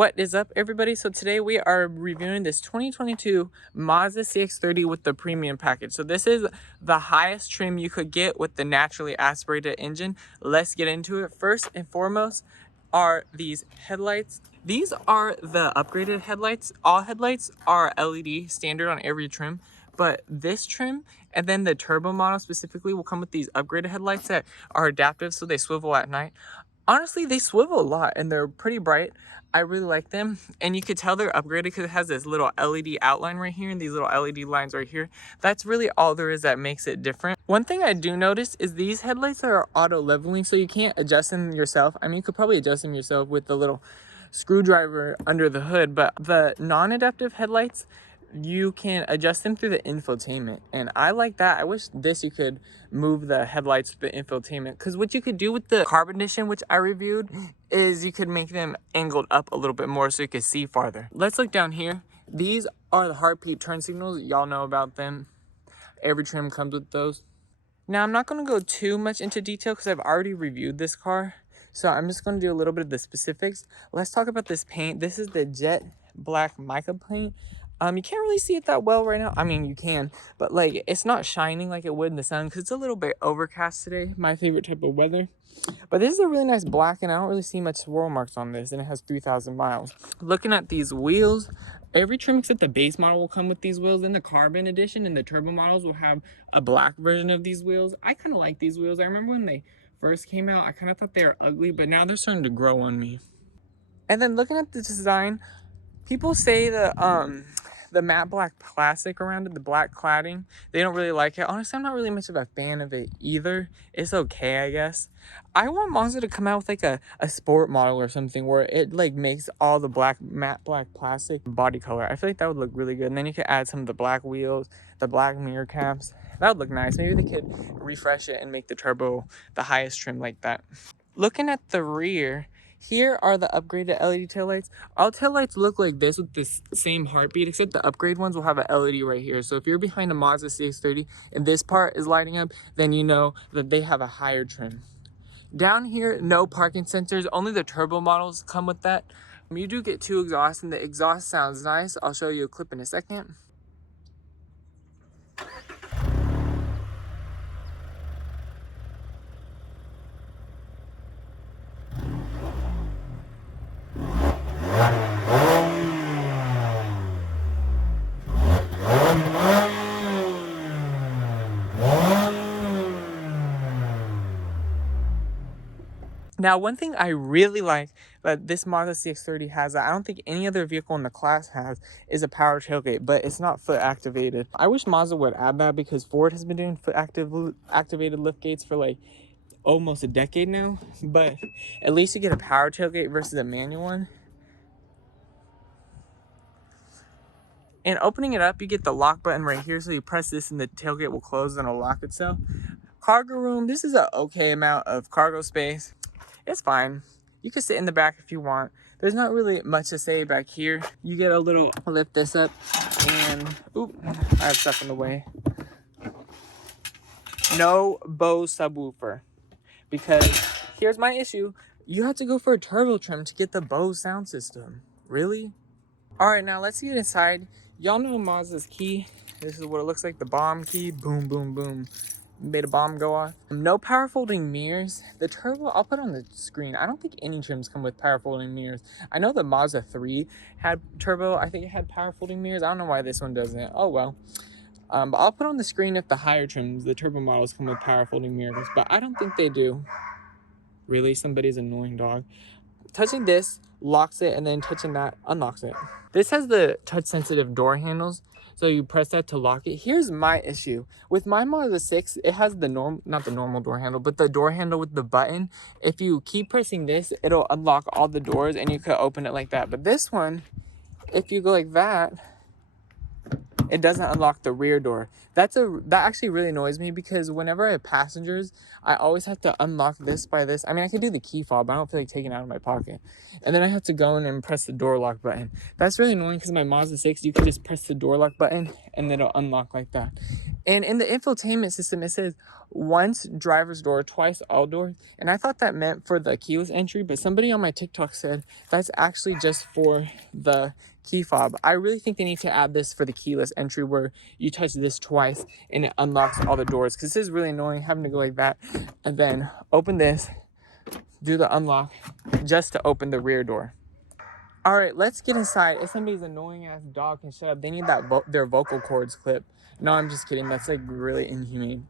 What is up, everybody? So today we are reviewing this 2022 Mazda CX-30 with the premium package. So this is the highest trim you could get with the naturally aspirated engine. Let's get into it. First and foremost are these headlights. These are the upgraded headlights. All headlights are LED standard on every trim, but this trim and then the turbo model specifically will come with these upgraded headlights that are adaptive, so they swivel at night. Honestly, they swivel a lot and they're pretty bright. I really like them, and you could tell they're upgraded because it has this little LED outline right here and these little LED lines right here. That's really all there is that makes it different. One thing I do notice is these headlights are auto leveling, so you can't adjust them yourself. I mean, you could probably adjust them yourself with the little screwdriver under the hood, but the non-adaptive headlights, you can adjust them through the infotainment, and I like that. I wish this you could move the headlights to the infotainment, because what you could do with the carbon edition, which I reviewed, is you could make them angled up a little bit more so you could see farther. Let's look down here. These are the heartbeat turn signals. Y'all know about them. Every trim comes with those. Now, I'm not going to go too much into detail because I've already reviewed this car, so I'm just going to do a little bit of the specifics. Let's talk about this paint. This is the jet black mica paint. You can't really see it that well right now. I mean, you can, but like it's not shining like it would in the sun because it's a little bit overcast today. My favorite type of weather. But this is a really nice black, and I don't really see much swirl marks on this, and it has 3,000 miles. Looking at these wheels, every trim except the base model will come with these wheels. Then the carbon edition and the turbo models will have a black version of these wheels. I kind of like these wheels. I remember when they first came out, I kind of thought they were ugly, but now they're starting to grow on me. And then looking at the design, people say the matte black plastic around it, the black cladding, they don't really like it. Honestly, I'm not really much of a fan of it either. It's okay, I guess. I want Mazda to come out with like a sport model or something where it like makes all the black matte black plastic body color. I feel like that would look really good. And then you could add some of the black wheels, the black mirror caps. That would look nice. Maybe they could refresh it and make the turbo the highest trim like that. Looking at the rear, here are the upgraded LED taillights. All taillights look like this with this same heartbeat, except the upgrade ones will have an LED right here. So if you're behind a Mazda CX-30 and this part is lighting up, then you know that they have a higher trim. Down here, no parking sensors. Only the turbo models come with that. You do get two exhausts, and the exhaust sounds nice. I'll show you a clip in a second. Now, one thing I really like that this Mazda CX-30 has that I don't think any other vehicle in the class has is a power tailgate, but it's not foot activated. I wish Mazda would add that because Ford has been doing foot activated lift gates for like almost a decade now, but at least you get a power tailgate versus a manual one. And opening it up, you get the lock button right here, so you press this and the tailgate will close and it'll lock itself. Cargo room, this is an okay amount of cargo space. It's fine. You can sit in the back if you want. There's not really much to say back here. You get a little, lift this up and, oop, I have stuff in the way. No Bose subwoofer, because here's my issue. You have to go for a turbo trim to get the Bose sound system. Really? All right, now let's get inside. Y'all know Mazda's key. This is what it looks like, the bomb key. Boom, boom, boom. Made a bomb go off. No power folding mirrors. The turbo, I'll put on the screen. I don't think any trims come with power folding mirrors. I know the Mazda 3 had turbo. I think it had power folding mirrors. I don't know why this one doesn't. Oh, well. But I'll put on the screen if the higher trims, the turbo models, come with power folding mirrors. But I don't think they do. Really? Somebody's annoying dog. Touching this locks it, and then touching that unlocks it. This has the touch sensitive door handles, so you press that to lock it. Here's my issue with my Mazda 6. It has the not the normal door handle, but the door handle with the button. If you keep pressing this, it'll unlock all the doors and you could open it like that. But this one, if you go like that, it doesn't unlock the rear door. That actually really annoys me, because whenever I have passengers, I always have to unlock this by this. I mean, I can do the key fob, but I don't feel like taking it out of my pocket. And then I have to go in and press the door lock button. That's really annoying, because my Mazda 6, you can just press the door lock button and it'll unlock like that. And in the infotainment system, it says once driver's door, twice all doors. And I thought that meant for the keyless entry, but somebody on my TikTok said that's actually just for the key fob. I really think they need to add this for the keyless entry, where you touch this twice and it unlocks all the doors, because this is really annoying having to go like that and then open this, do the unlock just to open the rear door. All right, let's get inside. If somebody's annoying ass dog can shut up, they need that their vocal cords clip. No, I'm just kidding. That's like really inhumane.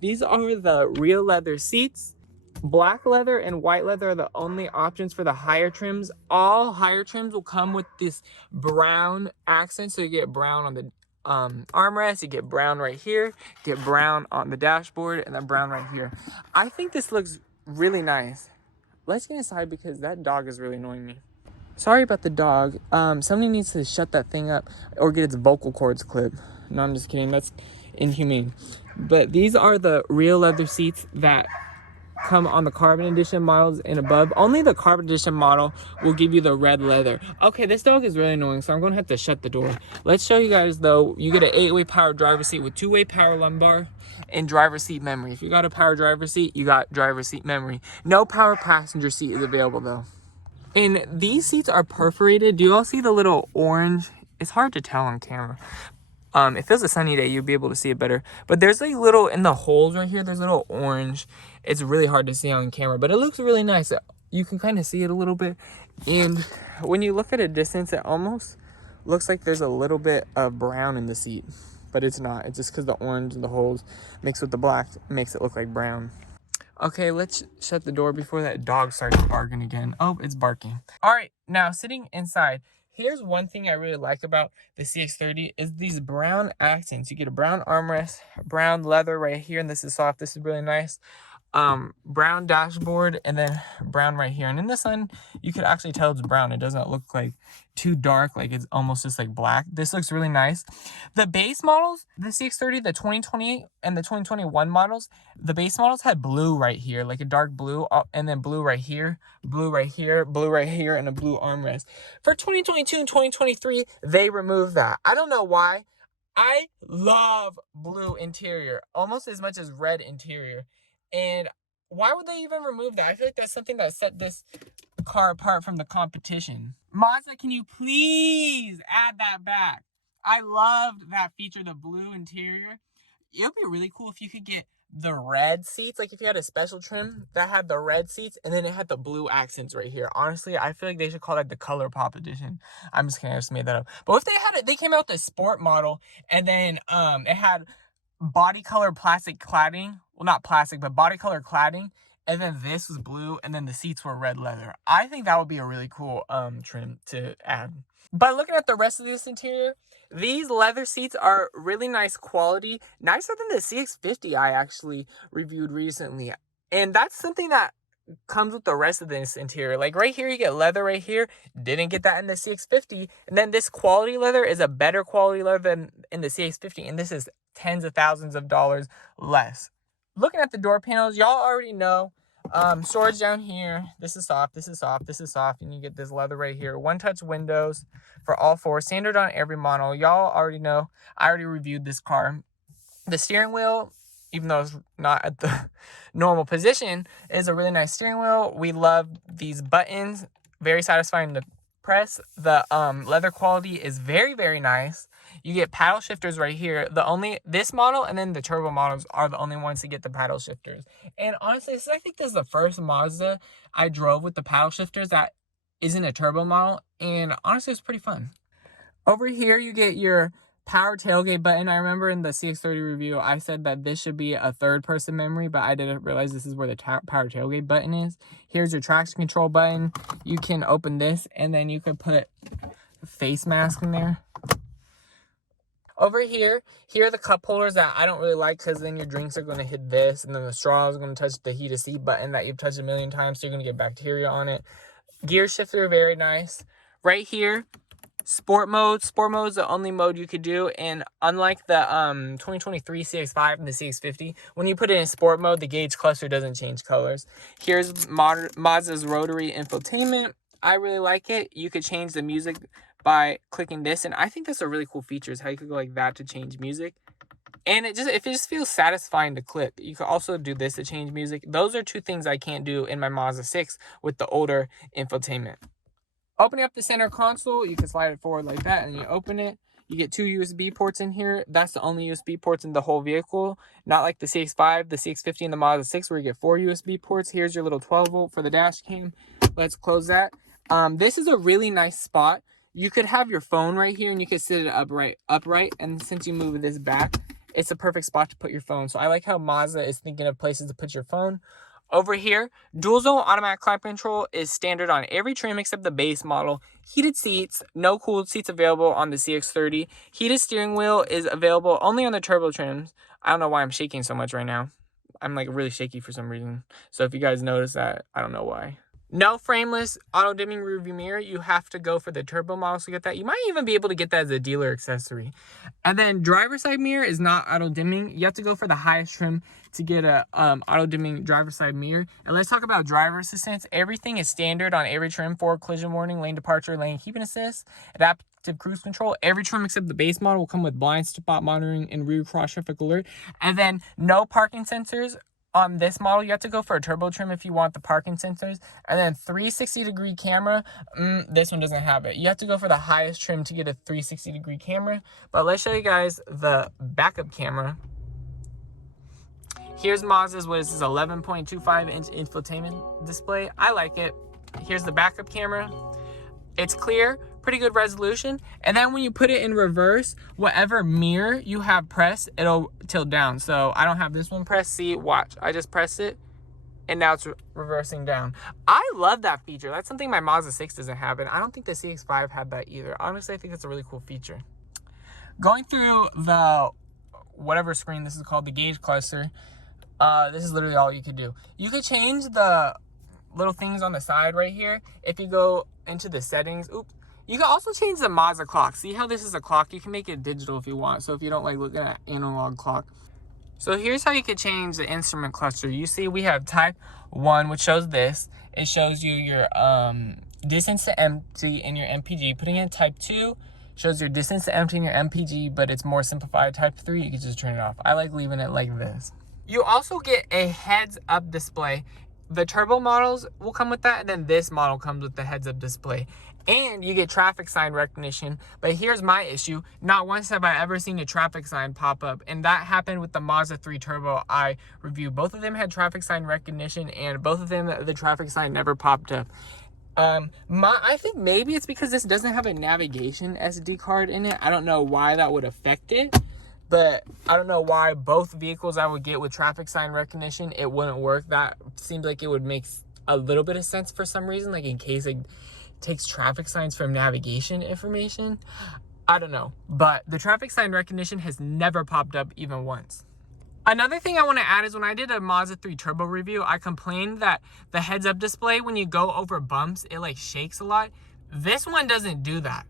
These are the real leather seats. Black leather and white leather are the only options for the higher trims. All higher trims will come with this brown accent, so you get brown on the armrest, you get brown right here, get brown on the dashboard, and then brown right here. I think this looks really nice. Let's get inside, because that dog is really annoying me. Sorry about the dog. Somebody needs to shut that thing up or get its vocal cords clipped. No, I'm just kidding. That's inhumane. But these are the real leather seats that come on the carbon edition models and above. Only the carbon edition model will give you the red leather. Okay, this dog is really annoying, so I'm going to have to shut the door. Let's show you guys, though. You get an 8-way power driver's seat with 2-way power lumbar and driver's seat memory. If you got a power driver's seat, you got driver's seat memory. No power passenger seat is available, though. And these seats are perforated. Do you all see the little orange? It's hard to tell on camera. If it was a sunny day, you'd be able to see it better. But there's like little, in the holes right here, there's little orange. It's really hard to see on camera, but it looks really nice. You can kind of see it a little bit. And when you look at a distance, it almost looks like there's a little bit of brown in the seat. But it's not. It's just because the orange and the holes mixed with the black makes it look like brown. Okay, let's shut the door before that dog starts barking again. Oh, it's barking. All right, now sitting inside. Here's one thing I really like about the CX-30 is these brown accents. You get a brown armrest, brown leather right here, and this is soft. This is really nice. Brown dashboard, and then brown right here. And in the sun, you could actually tell it's brown. It doesn't look like too dark, like it's almost just like black. This looks really nice. The base models, the CX-30, the 2020 and the 2021 models, the base models had blue right here, like a dark blue, and then blue right here, blue right here, blue right here, and a blue armrest. For 2022 and 2023, they removed that. I don't know why. I love blue interior almost as much as red interior. And why would they even remove that? I feel like that's something that set this car apart from the competition. Mazda, can you please add that back? I loved that feature, the blue interior. It would be really cool if you could get the red seats, like if you had a special trim that had the red seats and then it had the blue accents right here. Honestly, I feel like they should call that the Color Pop edition. I'm just kidding, I just made that up. But if they had it, they came out with the sport model, and then it had body color plastic cladding. Well, not plastic, but body color cladding. And then this was blue, and then the seats were red leather. I think that would be a really cool trim to add. But looking at the rest of this interior, these leather seats are really nice quality. Nicer than the CX-50 I actually reviewed recently. And that's something that comes with the rest of this interior. Like right here, you get leather right here. Didn't get that in the CX-50. And then this quality leather is a better quality leather than in the CX-50. And this is tens of thousands of dollars less. Looking at the door panels, y'all already know. Storage down here. This is soft, this is soft, this is soft. And you get this leather right here. One-touch windows for all four. Standard on every model. Y'all already know. I already reviewed this car. The steering wheel, even though it's not at the normal position, is a really nice steering wheel. We love these buttons. Very satisfying to press. The leather quality is very, very nice. You get paddle shifters right here. This model and then the turbo models are the only ones to get the paddle shifters. And honestly, I think this is the first Mazda I drove with the paddle shifters that isn't a turbo model. And honestly, it's pretty fun. Over here, you get your power tailgate button. I remember in the CX-30 review, I said that this should be a third-person memory, but I didn't realize this is where the power tailgate button is. Here's your traction control button. You can open this, and then you can put a face mask in there. Over here are the cup holders that I don't really like, because then your drinks are going to hit this, and then the straw is going to touch the heated seat button that you've touched a million times, so you're going to get bacteria on it. Gear shifter, very nice. Right here, Sport mode is the only mode you could do, and unlike the 2023 CX-5 and the CX-50, when you put it in sport mode, the gauge cluster doesn't change colors. Here's Mazda's rotary infotainment. I really like it. You could change the music by clicking this, and I think that's a really cool feature, is how you could go like that to change music. And it just feels satisfying to click. You could also do this to change music. Those are two things I can't do in my Mazda 6 with the older infotainment. Opening up the center console, you can slide it forward like that, and you open it. You get 2 USB ports in here. That's the only USB ports in the whole vehicle. Not like the CX-5, the CX-50, and the Mazda 6, where you get 4 USB ports. Here's your little 12-volt for the dash cam. Let's close that. This is a really nice spot. You could have your phone right here, and you could sit it upright. And since you move this back, it's a perfect spot to put your phone. So I like how Mazda is thinking of places to put your phone. Over here, dual zone automatic climate control is standard on every trim except the base model. Heated seats, no cooled seats available on the CX-30. Heated steering wheel is available only on the turbo trims. I don't know why I'm shaking so much right now. I'm like really shaky for some reason. So if you guys notice that, I don't know why. No frameless auto dimming rearview mirror. You have to go for the turbo model to get that. You might even be able to get that as a dealer accessory. And then driver side mirror is not auto dimming. You have to go for the highest trim to get a auto dimming driver side mirror. And let's talk about driver assistance. Everything is standard on every trim: forward collision warning, lane departure, lane keeping assist, adaptive cruise control. Every trim except the base model will come with blind spot monitoring and rear cross traffic alert. And then no parking sensors. On this model, you have to go for a turbo trim if you want the parking sensors. And then 360-degree camera, this one doesn't have it. You have to go for the highest trim to get a 360-degree camera. But let's show you guys the backup camera. Here's Mazda's, what is this, 11.25-inch infotainment display. I like it. Here's the backup camera. It's clear, pretty good resolution. And then when you put it in reverse, whatever mirror you have pressed, it'll tilt down. So I don't have this one pressed. See, watch. I just pressed it, and now it's reversing down. I love that feature. That's something my Mazda 6 doesn't have, and I don't think the CX-5 had that either. Honestly, I think it's a really cool feature. Going through the whatever screen this is called, the gauge cluster, this is literally all you could do. You could change the little things on the side right here. If you go into the settings, you can also change the Mazda clock. See how this is a clock? You can make it digital if you want. So if you don't like looking at analog clock. So here's how you could change the instrument cluster. You see we have type 1, which shows this. It shows you your distance to empty in your MPG. Putting in type 2 shows your distance to empty in your MPG, but it's more simplified. Type 3, you can just turn it off. I like leaving it like this. You also get a heads-up display. The turbo models will come with that, and then this model comes with the heads-up display. And you get traffic sign recognition. But here's my issue. Not once have I ever seen a traffic sign pop up. And that happened with the Mazda 3 Turbo I reviewed. Both of them had traffic sign recognition, and both of them, the traffic sign never popped up. I think maybe it's because this doesn't have a navigation SD card in it. I don't know why that would affect it. But I don't know why both vehicles I would get with traffic sign recognition, it wouldn't work. That seems like it would make a little bit of sense for some reason, like in case it takes traffic signs from navigation information. I don't know. But the traffic sign recognition has never popped up even once. Another thing I want to add is when I did a Mazda 3 Turbo review, I complained that the heads-up display, when you go over bumps, it like shakes a lot. This one doesn't do that.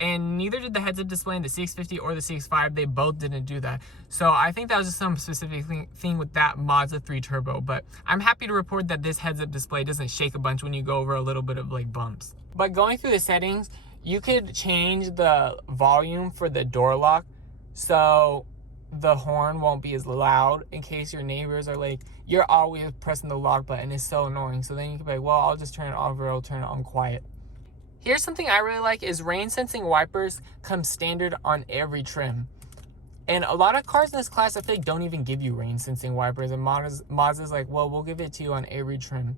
And neither did the heads-up display in the CX-50 or the CX-5. They both didn't do that. So I think that was just some specific thing with that Mazda 3 Turbo. But I'm happy to report that this heads-up display doesn't shake a bunch when you go over a little bit of like bumps. But going through the settings, you could change the volume for the door lock so the horn won't be as loud, in case your neighbors are like, you're always pressing the lock button. It's so annoying. So then you can be like, well, I'll just turn it off, or I'll turn it on quiet. Here's something I really like is rain sensing wipers come standard on every trim. And a lot of cars in this class, I feel like, don't even give you rain sensing wipers. And Mazda's like, well, we'll give it to you on every trim.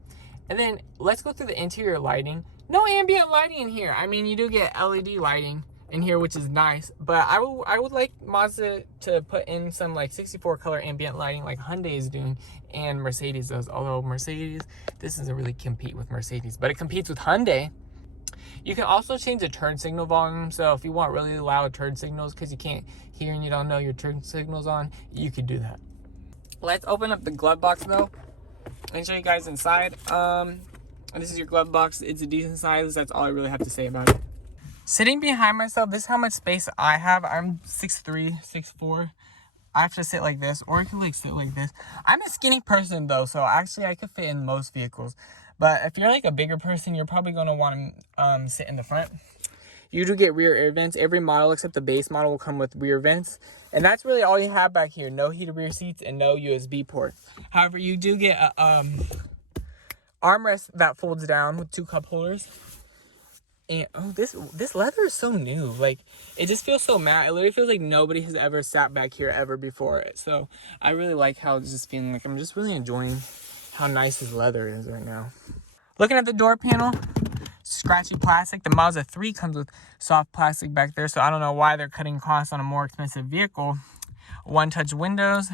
And then let's go through the interior lighting. No ambient lighting in here. I mean, you do get LED lighting in here, which is nice. But I would like Mazda to put in some like 64 color ambient lighting like Hyundai is doing and Mercedes does. Although Mercedes, this doesn't really compete with Mercedes, but it competes with Hyundai. You can also change the turn signal volume. So if you want really loud turn signals because you can't hear and you don't know your turn signals on, you could do that. Let's open up the glove box though and show you guys inside. This is your glove box. It's a decent size. That's all I really have to say about it. Sitting behind myself, this is how much space I have. I'm 6'3", 6'4". I have to sit like this, or I could like sit like this. I'm a skinny person though, so actually I could fit in most vehicles. But if you're like a bigger person, you're probably gonna want to sit in the front. You do get rear air vents. Every model except the base model will come with rear vents. And that's really all you have back here. No heated rear seats and no USB port. However, you do get a armrest that folds down with 2 cup holders. And oh, this leather is so new. Like, it just feels so matte. It literally feels like nobody has ever sat back here ever before. So I really like how it's just feeling like I'm just really enjoying how nice this leather is right now. Looking at the door panel, scratchy plastic. The Mazda 3 comes with soft plastic back there, so I don't know why they're cutting costs on a more expensive vehicle. One-touch windows.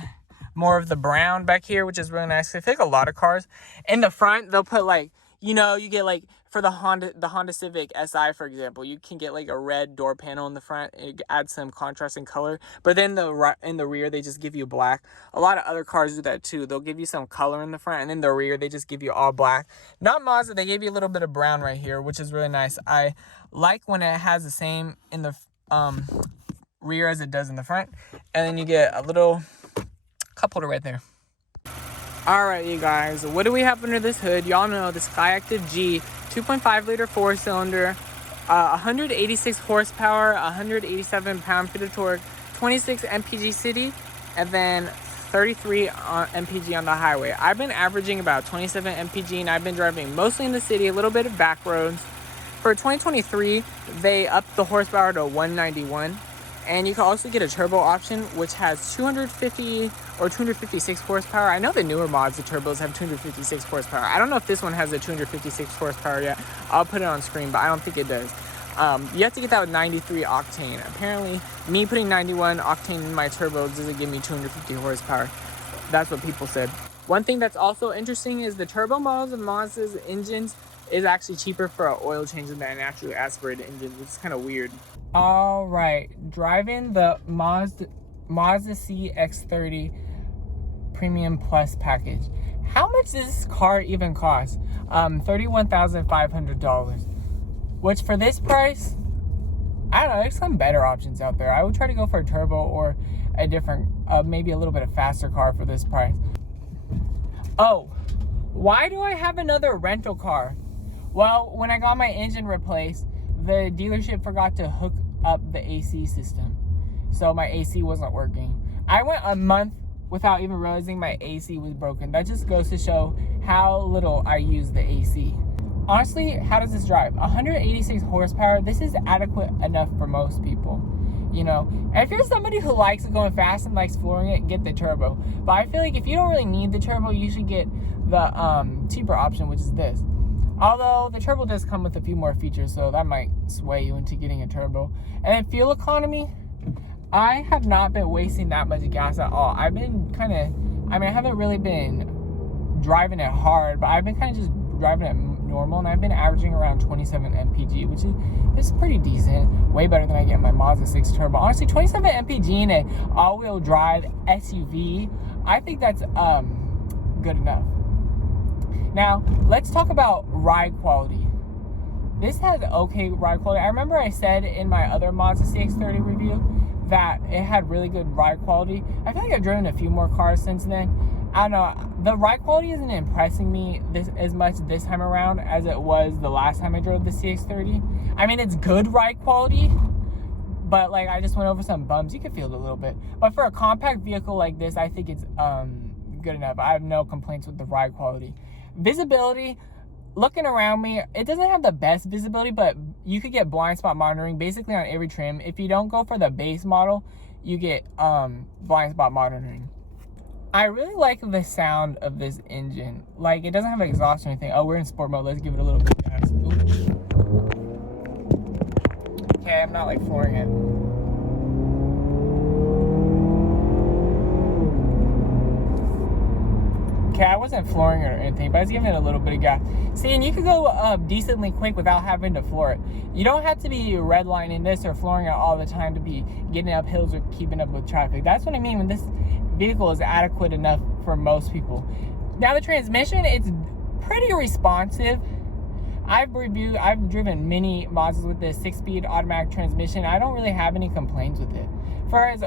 More of the brown back here, which is really nice. I feel like a lot of cars in the front, they'll put like, you know, you get like for the Honda Civic Si, for example, you can get like a red door panel in the front. It adds some contrast and color. But then in the rear, they just give you black. A lot of other cars do that too. They'll give you some color in the front, and in the rear, they just give you all black. Not Mazda, they gave you a little bit of brown right here, which is really nice. I like when it has the same in the rear as it does in the front. And then you get a little cup holder right there. Alright, you guys, what do we have under this hood? Y'all know the Skyactiv G 2.5 liter 4-cylinder, 186 horsepower, 187 pound-feet of torque, 26 mpg city, and then 33 mpg on the highway. I've been averaging about 27 mpg, and I've been driving mostly in the city, a little bit of back roads. For 2023, they upped the horsepower to 191. And you can also get a turbo option, which has 250 or 256 horsepower. I know the newer Mazda turbos have 256 horsepower. I don't know if this one has a 256 horsepower yet. I'll put it on screen, but I don't think it does. You have to get that with 93 octane. Apparently, me putting 91 octane in my turbo doesn't give me 250 horsepower. That's what people said. One thing that's also interesting is the turbo models of Mazda's engines is actually cheaper for an oil change than a naturally aspirated engine, which is kind of weird. All right, driving the Mazda CX-30 Premium Plus package. How much does this car even cost? $31,500. Which for this price, I don't know, there's some better options out there. I would try to go for a turbo or a different, maybe a little bit of faster car for this price. Oh, why do I have another rental car? Well, when I got my engine replaced, the dealership forgot to hook up the AC system. So my AC wasn't working. I went a month without even realizing my AC was broken. That just goes to show how little I use the AC. Honestly, how does this drive? 186 horsepower, this is adequate enough for most people. You know, and if you're somebody who likes it going fast and likes flooring it, get the turbo. But I feel like if you don't really need the turbo, you should get the cheaper option, which is this. Although the turbo does come with a few more features, so that might sway you into getting a turbo. And then fuel economy, I have not been wasting that much gas at all. I've been I haven't really been driving it hard, but I've been kind of just driving it normal, and I've been averaging around 27 mpg, which is pretty decent. Way better than I get in my Mazda 6 Turbo. Honestly, 27 mpg in an all-wheel drive SUV, I think that's good enough. Now, let's talk about ride quality. This has okay ride quality. I remember I said in my other Mazda CX-30 review that it had really good ride quality. I feel like I've driven a few more cars since then. I don't know. The ride quality isn't impressing me as much this time around as it was the last time I drove the CX-30. I mean, it's good ride quality, but like I just went over some bumps. You can feel it a little bit. But for a compact vehicle like this, I think it's good enough. I have no complaints with the ride quality. Visibility, looking around me, it doesn't have the best visibility, but you could get blind spot monitoring basically on every trim. If you don't go for the base model, you get blind spot monitoring. I really like the sound of this engine. Like, it doesn't have exhaust or anything. Oh, we're in sport mode. Let's give it a little bit of gas. Ooh. Okay, I'm not like flooring it. Okay, I wasn't flooring it or anything, but I was giving it a little bit of gas. See, and you could go decently quick without having to floor it. You don't have to be redlining this or flooring it all the time to be getting up hills or keeping up with traffic. That's what I mean when this vehicle is adequate enough for most people. Now the transmission, it's pretty responsive. I've driven many Mazdas with this 6-speed automatic transmission. I don't really have any complaints with it. For as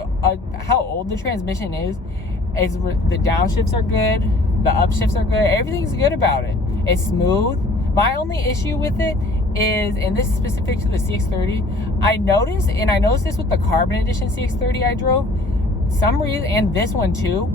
how old the transmission is the downshifts are good, the upshifts are good, everything's good about it. It's smooth. My only issue with it is, and this is specific to the CX-30, I noticed this with the Carbon Edition CX-30 I drove, some reason, and this one too,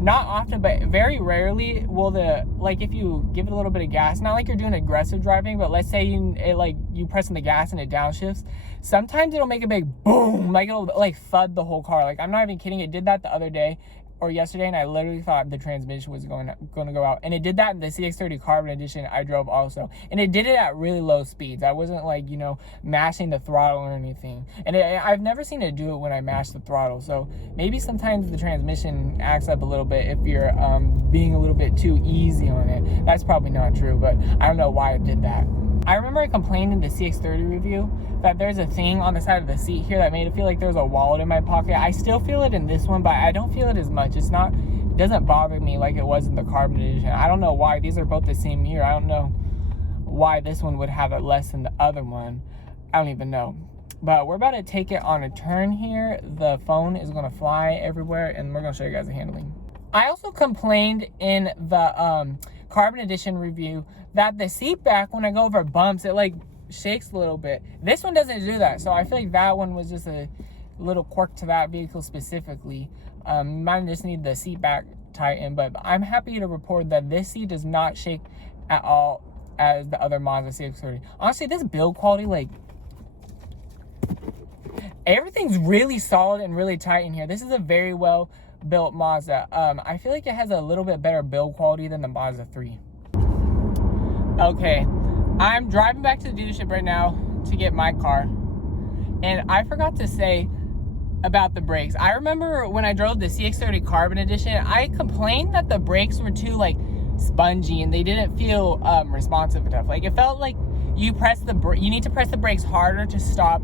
not often, but very rarely will if you give it a little bit of gas, not like you're doing aggressive driving, but let's say you pressing the gas and it downshifts, sometimes it'll make a big boom, like it'll like thud the whole car. Like, I'm not even kidding, it did that the other day or yesterday, and I literally thought the transmission was going to go out. And it did that in the CX-30 Carbon Edition I drove also, and it did it at really low speeds. I wasn't like, mashing the throttle or anything, and I've never seen it do it when I mash the throttle. So maybe sometimes the transmission acts up a little bit if you're being a little bit too easy on it. That's probably not true, but I don't know why it did that. I remember I complained in the CX-30 review that there's a thing on the side of the seat here that made it feel like there's a wallet in my pocket. I still feel it in this one, but I don't feel it as much. It doesn't bother me like it was in the Carbon Edition. I don't know why. These are both the same year. I don't know why this one would have it less than the other one. I don't even know. But we're about to take it on a turn here. The phone is going to fly everywhere, and we're going to show you guys the handling. I also complained in the Carbon Edition review that the seat back, when I go over bumps, it like shakes a little bit. This one doesn't do that, so I feel like that one was just a little quirk to that vehicle specifically. Might just need the seat back tightened, but I'm happy to report that this seat does not shake at all as the other Mazda CX-30. Honestly, this build quality, like, everything's really solid and really tight in here. This is a very well built Mazda. I feel like it has a little bit better build quality than the Mazda 3. Okay, I'm driving back to the dealership right now to get my car, and I forgot to say about the brakes. I remember when I drove the CX-30 Carbon Edition, I complained that the brakes were too like spongy and they didn't feel responsive enough. Like, it felt like you need to press the brakes harder to stop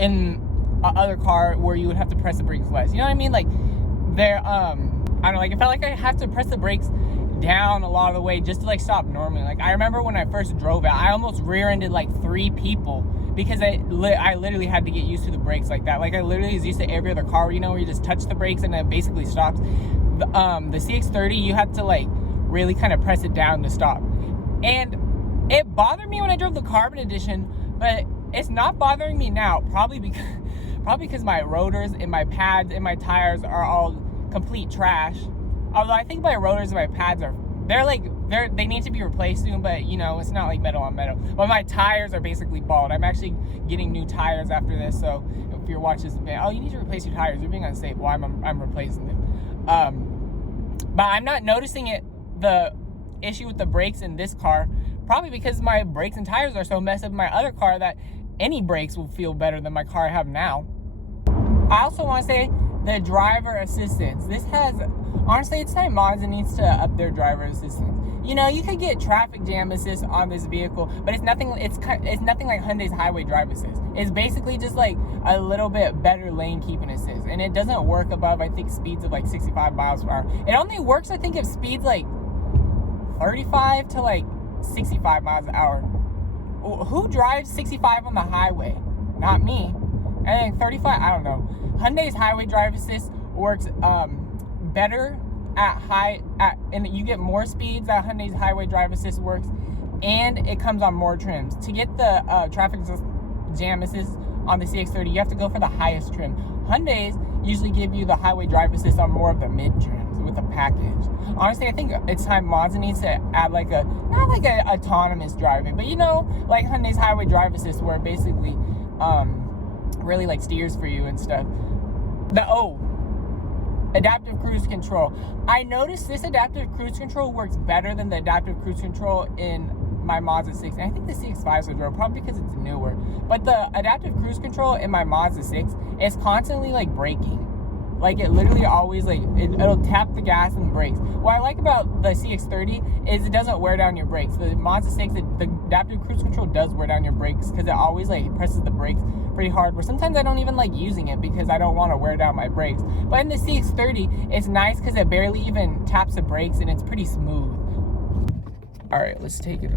in other car where you would have to press the brakes less. You know what I mean? Like, they're I don't know, like, it felt like I have to press the brakes down a lot of the way just to like stop normally. Like, I remember when I first drove it, I almost rear-ended like 3 people because I literally had to get used to the brakes like that. Like, I literally was used to every other car, where you just touch the brakes and it basically stops. The CX-30, you had to like really kind of press it down to stop, and it bothered me when I drove the Carbon Edition, but it's not bothering me now, probably because my rotors and my pads and my tires are all complete trash. Although I think my rotors and my pads they need to be replaced soon, but it's not like metal on metal. But my tires are basically bald. I'm actually getting new tires after this, so if you're watching this, oh, you need to replace your tires, you're being unsafe. Well, I'm replacing them. But I'm not noticing the issue with the brakes in this car, probably because my brakes and tires are so messed up in my other car that any brakes will feel better than my car I have now. I also want to say the driver assistance. Honestly, it's time Mazda needs to up their driver assistance. You could get traffic jam assist on this vehicle, but it's nothing like Hyundai's highway drive assist. It's basically just like a little bit better lane keeping assist, and it doesn't work above, I think, speeds of like 65 miles per hour. It only works, I think, if speeds like 35 to like 65 miles an hour. Who drives 65 on the highway? Not me. I think 35, I don't know. Hyundai's highway drive assist works better and you get more speeds that Hyundai's highway drive assist works, and it comes on more trims. To get the traffic jam assist on the CX-30, you have to go for the highest trim. Hyundai's usually give you the highway drive assist on more of the mid trims with a package. Honestly, I think it's time Mazda needs to add not like a autonomous driving, but like Hyundai's highway drive assist, where it basically really like steers for you and stuff. Adaptive cruise control. I noticed this adaptive cruise control works better than the adaptive cruise control in my Mazda 6. And I think the CX-5 would drove, probably because it's newer. But the adaptive cruise control in my Mazda 6 is constantly like braking. Like, it literally always it'll tap the gas and the brakes. What I like about the CX-30 is it doesn't wear down your brakes. The Mazda 6, the adaptive cruise control does wear down your brakes because it always presses the brakes pretty hard, where sometimes I don't even like using it because I don't want to wear down my brakes. But in the CX-30, it's nice because it barely even taps the brakes and it's pretty smooth. All right, let's take it.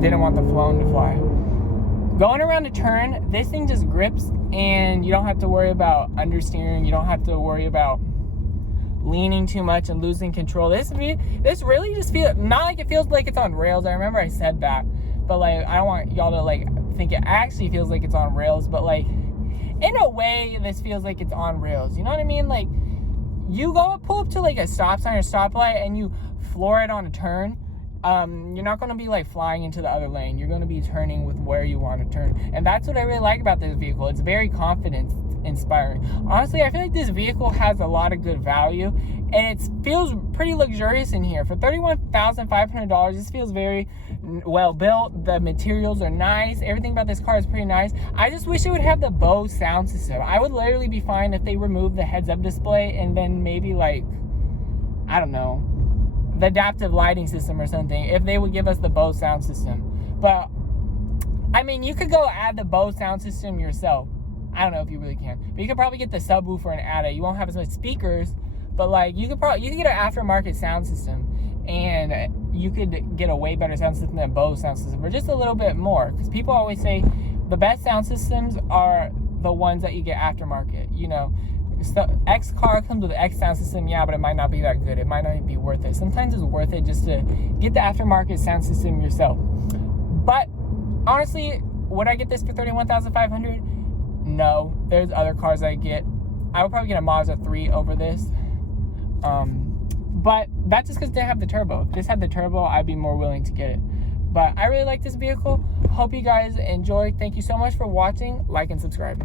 Didn't want the phone to fly. Going around a turn, this thing just grips, and you don't have to worry about understeering. You don't have to worry about leaning too much and losing control. This really just feels, not like it feels like it's on rails. I remember I said that, but like, I don't want y'all to like think it actually feels like it's on rails, but like, in a way, this feels like it's on rails. You know what I mean? Like, you pull up to like a stop sign or stoplight and you floor it on a turn. You're not going to be like flying into the other lane. You're going to be turning with where you want to turn. And that's what I really like about this vehicle. It's very confidence inspiring. Honestly, I feel like this vehicle has a lot of good value, and it feels pretty luxurious in here. For $31,500, this feels very well built. The materials are nice. Everything about this car is pretty nice. I just wish it would have the Bose sound system. I would literally be fine if they removed the heads-up display and then maybe like, I don't know, the adaptive lighting system or something, if they would give us the Bose sound system. But I mean, you could go add the Bose sound system yourself. I don't know if you really can, but you could probably get the subwoofer and add it. You won't have as much speakers, but like you could get an aftermarket sound system, and you could get a way better sound system than Bose sound system for just a little bit more. Because people always say the best sound systems are the ones that you get aftermarket. You know, X car comes with an X sound system, yeah, but it might not be that good. It might not even be worth it. Sometimes it's worth it just to get the aftermarket sound system yourself. But honestly, would I get this for $31,500? No. There's other cars I get. I would probably get a Mazda 3 over this. But that's just because it didn't have the turbo. If this had the turbo, I'd be more willing to get it. But I really like this vehicle. Hope you guys enjoy. Thank you so much for watching. Like and subscribe.